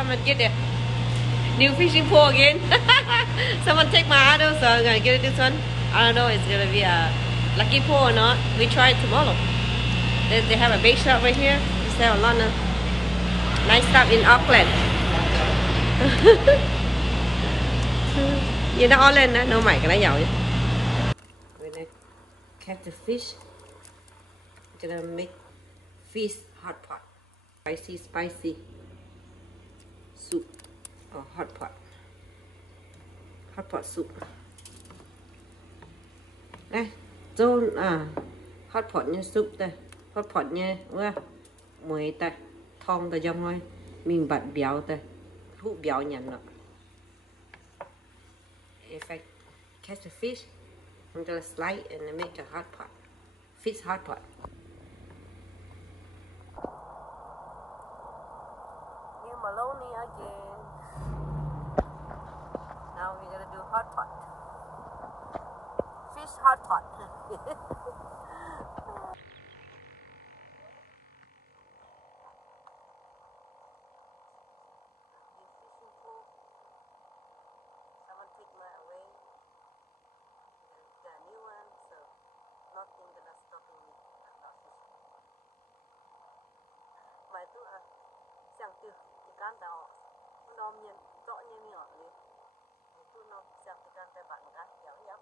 come and get the new fishing pole again. Someone take my other, so I'm gonna get this one. I don't know it's gonna be a lucky pole or not. We try it tomorrow. They have a bait shop right here. They sell a lot of nice stuff in Auckland. Vậy nó all lên đó, nấu mày cái nó dầu. We're gonna catch the fish. We're gonna make fish hot pot. Spicy soup or hot pot soup. Đây, chôn hot pot nha soup đây. Hot pot nha, mới ta thong ta trong thôi. Mình bật béo ta, hút béo nhận nó. If I catch a fish, I'm gonna slice and make a hot pot, fish hot pot. New Melones again. Now we're gonna do hot pot, fish hot pot. Vậy tôi sang từ cái can tàu nó miền rõ như miệng này tôi nó sang cái can tay bạn cái kéo nhá.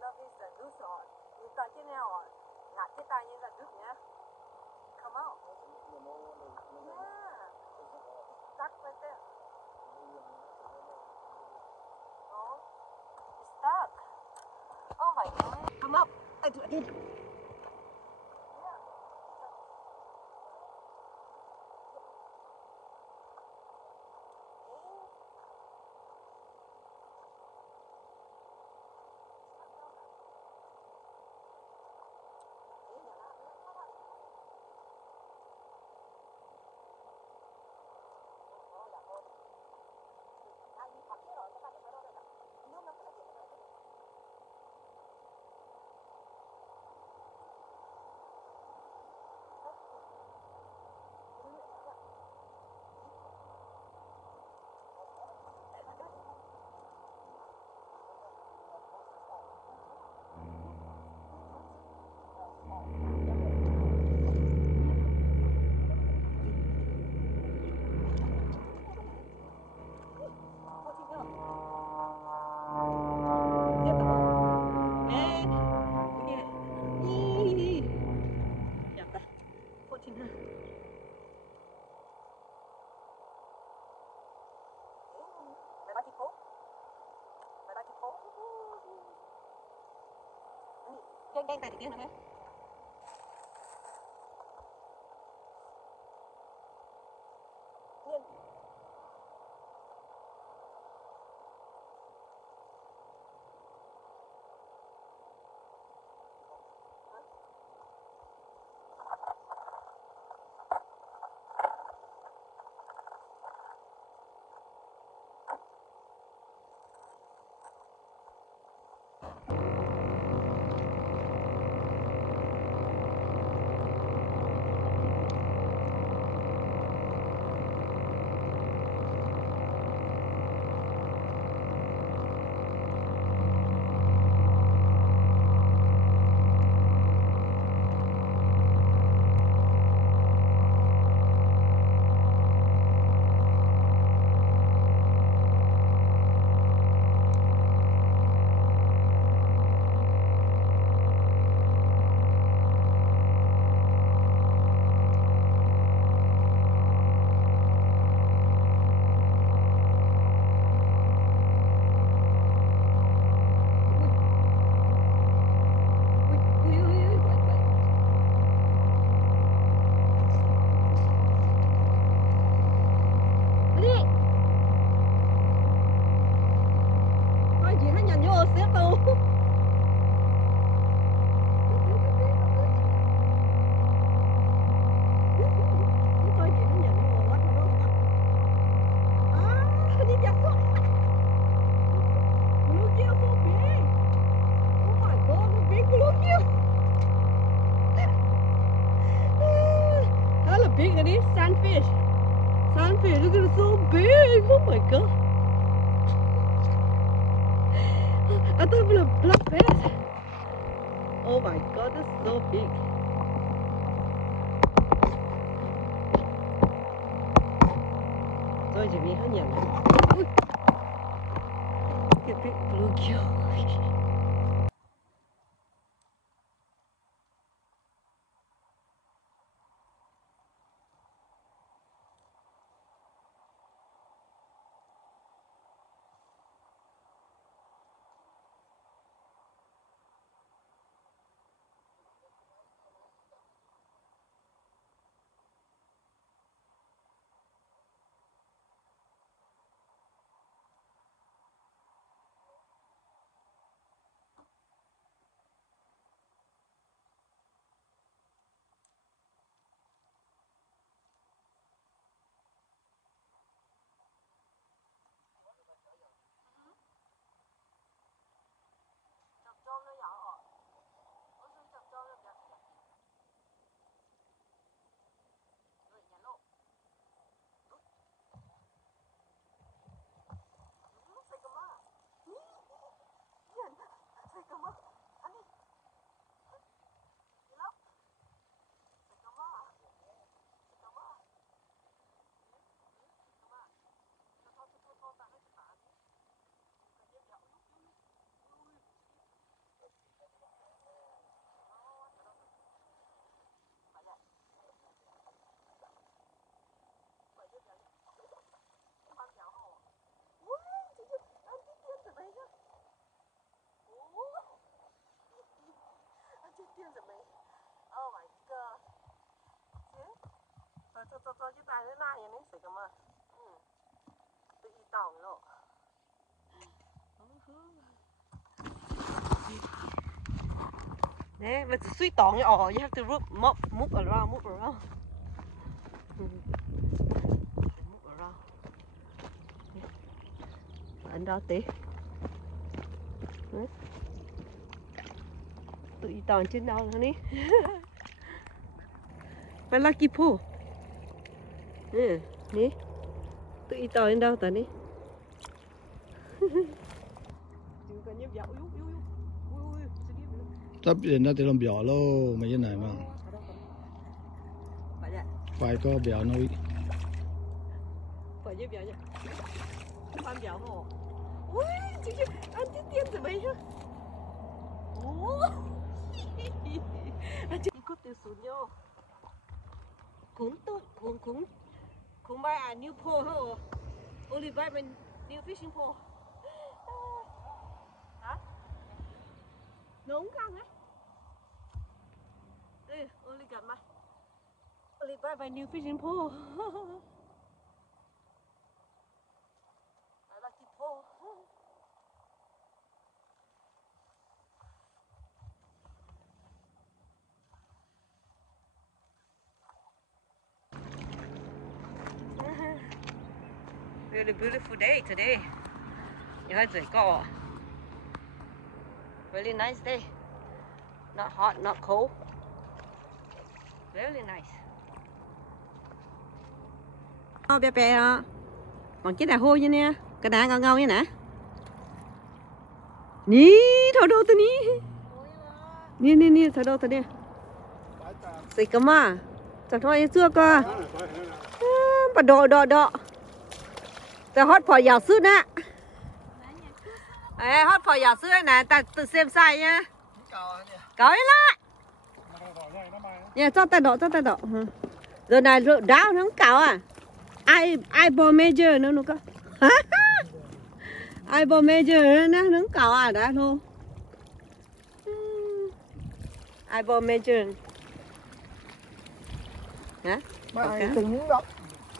Nó is the loose on. You touch it now on. Ngạt cái tay như là đứt nhá. Come out. Yeah. Stuck right there. No. It's stuck. Oh my god. Come up. I do. Đen tay thì kia nữa hả? big it is, sunfish. Sunfish, look at it, so big. Oh my god. I thought it was a black bass. Oh my god, that's so big. Rồi chỉ bị hơi nhẹ. Cái big bluegill. Oh my god. Cho cái tay nó này nó sẽ cầm à. Tự y tòng lộ. Nè, but the sweet tong oh, you have to move around. Move around. Anh đó tí. Tự y tòng trên đâu nữa ní. Mà lucky pool. Ní. Tự y tòng trên đâu ta ní. Chấp nhận nó thì làm biểu lô mấy cái này mà phải có biểu nuôi phải với biểu nhỉ phan biểu hồ ui chị ăn tiếp tiên rồi mấy hả anh chị cút từ xuống vô cũng bay à new pole hả only buy my new fishing pole hả nóng căng á only got my only buy my new fishing pole I like the pole really beautiful day today. Really nice day. Not hot, not cold. Really nice. Bé bé đó. Còn cái đà hôi như nè. Cái đà ngâu ngâu như nè. Ní, thôi đâu tao ní. Ní, thôi đâu tao đi. Xì cơ mà. Chẳng thôi chưa cơ. Bà đọ. Ta hotpot giàu sữa nè. Hotpot giàu sữa nè, ta tự xem sai nha. Cởi lại. Nha, cho ta đọ. Rồi này đáo nó không cào à. Eyeball measure nó có. Eyeball measure nó không cào à đã luôn. Eyeball measure. Hả? phải trứng đó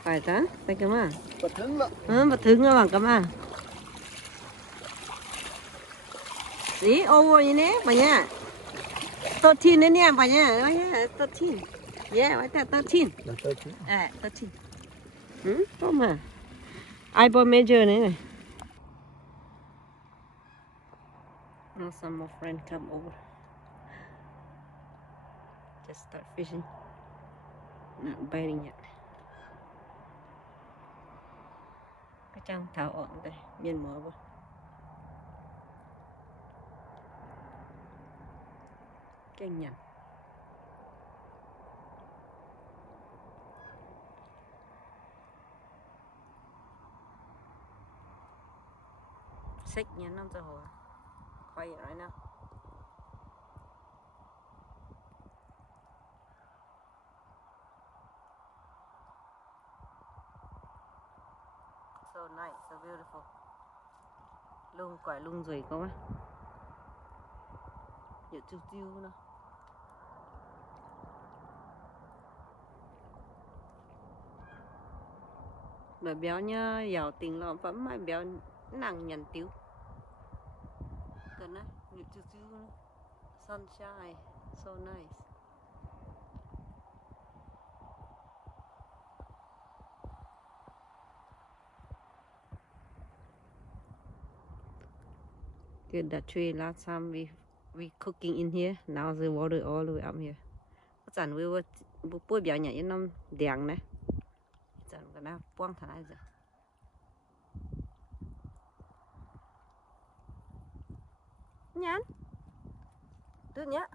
phải ta, tay cái mà. bật trứng đó. Bật trứng nó bằng cái mà. Gì over như thế bà nha. 13 đấy nha bà nha. 13. Yeah, right there 13. 13. Có mà. Eyeball measure này. Now some more friends come over. Just start fishing. Not biting yet. Cái trang tháo ổn đây, miên mỡ vô. Kinh nhỉ. Xích nhá, nó cho hồ. Quiet right now. So nice, so beautiful. Lung quải lung rồi có á. Nhựa chiêu chiêu nữa. Bởi béo nhá, giàu tình lộn phẩm mà béo nặng nhằn tiếu. Cần á, nhựa chiêu chiêu nữa. Sunshine, so nice. Good, that tree last time we cooking in here. Now the water all the way up here. Chẳng we were bôi béo nhảy nó đèn này. Chẳng cái nào quăng thằng này rồi. Nhán. Được nhá.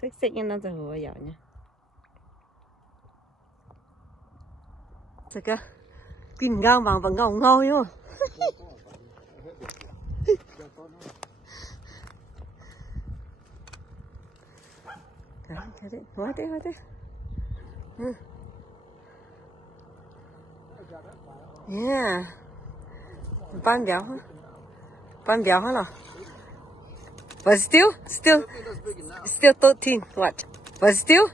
Xích xích nóจะหัวใหญ่nha. Sao cơ? Kinh gang vàng và ngầu ngầu nhá. Thế hóa thế. Yeah. Ban béo hả nào? But still 13. What? But still.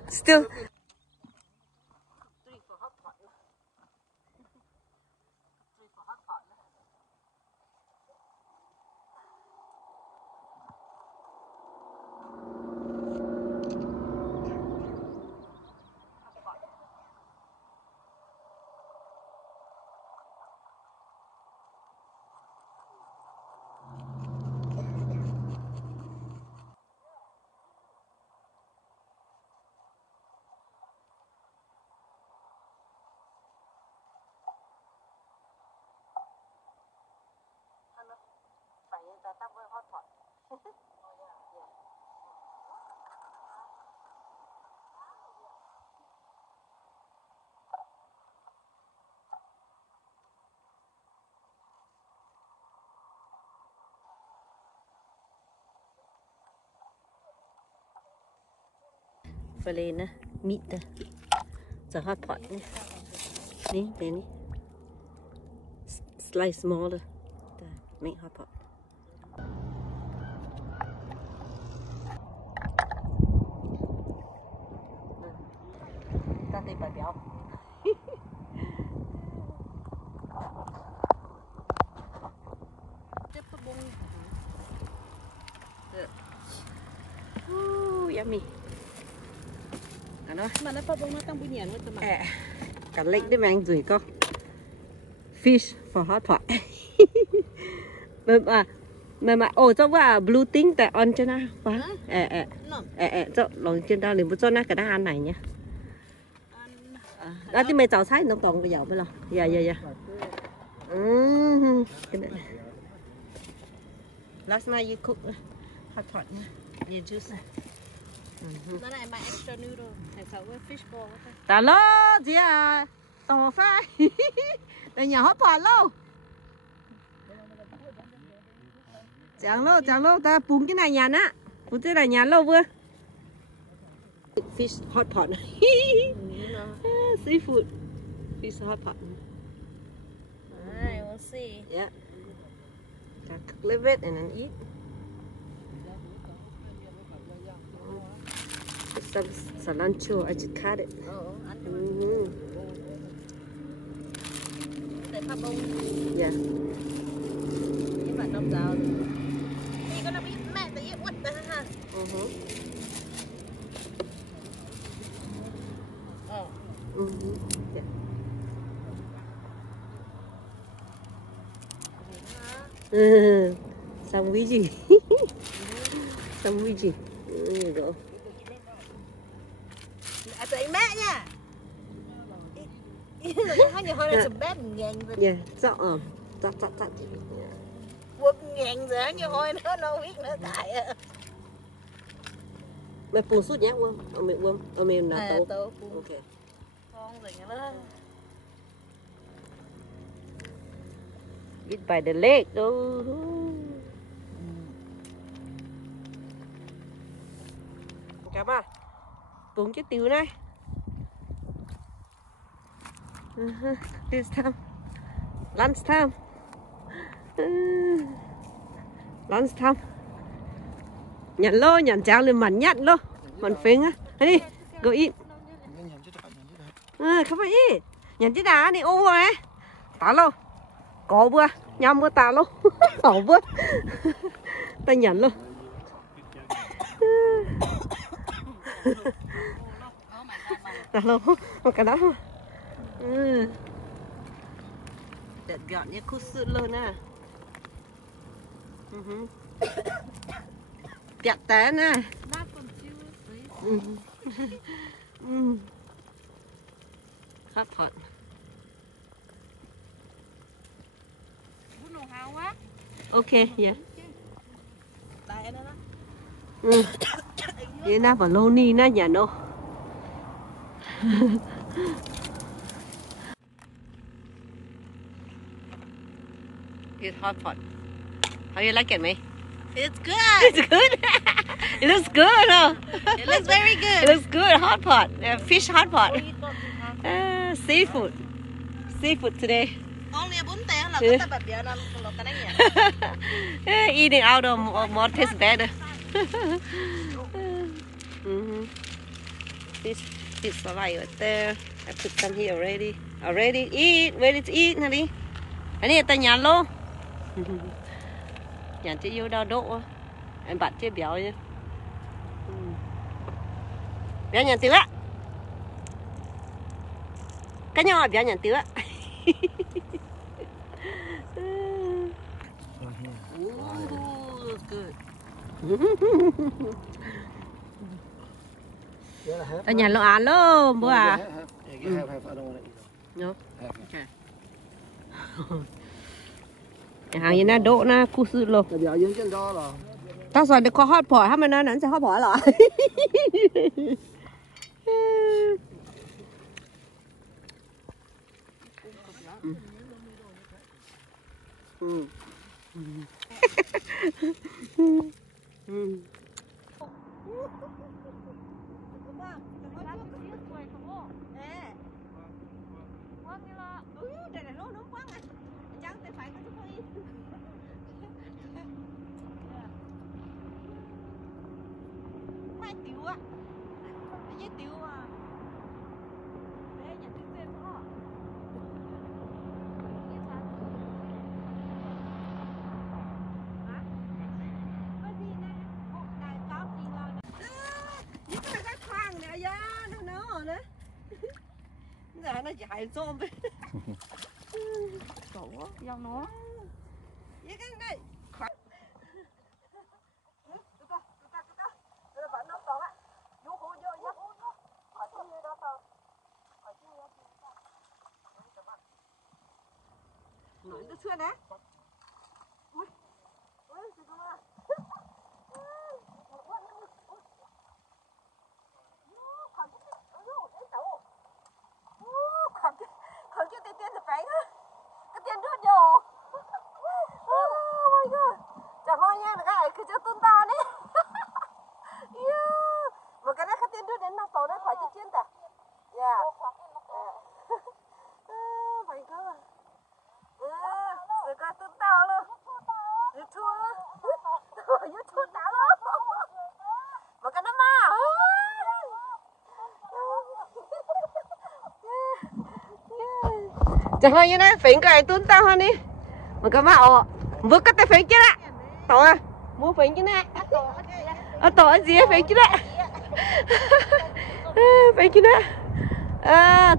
Tap với hotpot. Phải lên nè, meat nè, giờ hotpot nè, nè, slice smaller, make hotpot. Ta thấy bài béo. Tiếp cái bông. Yummy. Ano? Mana pa bông nó tăng bunyian mất tụi mày. Cả lệnh đấy mà anh rủi con. Fish for hot pot. mà cho vào blue tính tại on cho nó quá. Cho lòng trên đó liền bút cho nó cái đó ăn này nhá. Đó thì mày chào thái nó toàn cái dầu mới lo. Dạ. Cái này. Last night you cooked hot pot nha. You juice. Nó này my extra noodle. Thành sao với fish ball. Ta lo gì à? Tao phải. Đây nhà hot pot lâu. Chẳng lâu ta bún cái này nhà á. Bún cái này nhà lâu vừa. Fish hot pot. Seafood. Fish hot pot. Alright, we'll see. Yeah. Cook little bit and then eat. Some cilantro, I just cut it. Để pha bông. Yeah. Cái bạn đâm rào. Thì con nó bị mẹ tự nhiên quật ra ha. Yeah. Xong quý gì? Xong quý gì? There you go. nha. Rồi hai người hỏi là sụp bét ngàn rồi. Yeah, so chắc. Quật ngàn rồi như hỏi nó biết nữa tại. Mày phun suốt nhá, Quân. Mày là tố. Ok. Con rồi nó. Eat by the lake đó. Cảm ơn. Uống cái tiêu này. This time. Lunch time. Lunch time. Nhận lô, nhận cháo lên mặn nhặt lô. Mặn phình á. Đi, go eat. Không phải đi. Nhận chứ đá đi ô rồi. Tả lô. Có bữa, nhắm bữa ta lô. Có bữa. Ta nhận luôn. Tả lô. Một cái đó. Để gọn như cút sự luôn nè. Tiện té nè. Hot pot. Okay, yeah. Tại nó đó. Vậy na Melones na nhà nó. It's hot pot. How you like it, May? It's good. It's good. It looks good, huh? It looks very good. It looks good. Hot pot. Fish hot pot. Seafood. Seafood today. Only a bunte là có ta bật biểu nó cái này nhỉ? Eating out of more tastes better. This right there. I put some here already. Already eat. Ready to eat, honey. Honey, ta nhàn luôn. Nhàn chứ yêu đau độ. Em bạn chế béo nhá. Béo nhàn tứ á. Cái nhỏ béo nhàn tứ á. Ở nhà lo ăn luôn bố à. Hàng như na độ na cu sư luôn. Tao sợ được có hot pot, hay mà nó sẽ hot pot lại. Nó chạy zoom đi. Cổ do nó. Vậy cái này. Nói nó chưa đấy. Chẳng hạn như này, phỉnh cái tuôn tao hơn đi. Mà các bạn ồ, vứt cái tay phỉnh chứ ạ. Tổ à, mua phỉnh chứ nè. Tổ gì phỉnh chứ nè. Phỉnh chứ nè.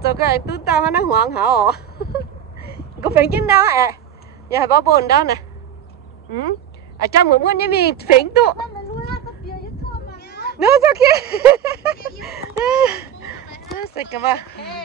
Cho cái tuôn tao nó hoang hả ồ. Có phỉnh chứ đâu ạ. Giờ phải bao bồn đâu nè. Ở trong một muôn như mình phỉnh tụ. Nó sao kia. Say come on. Hey.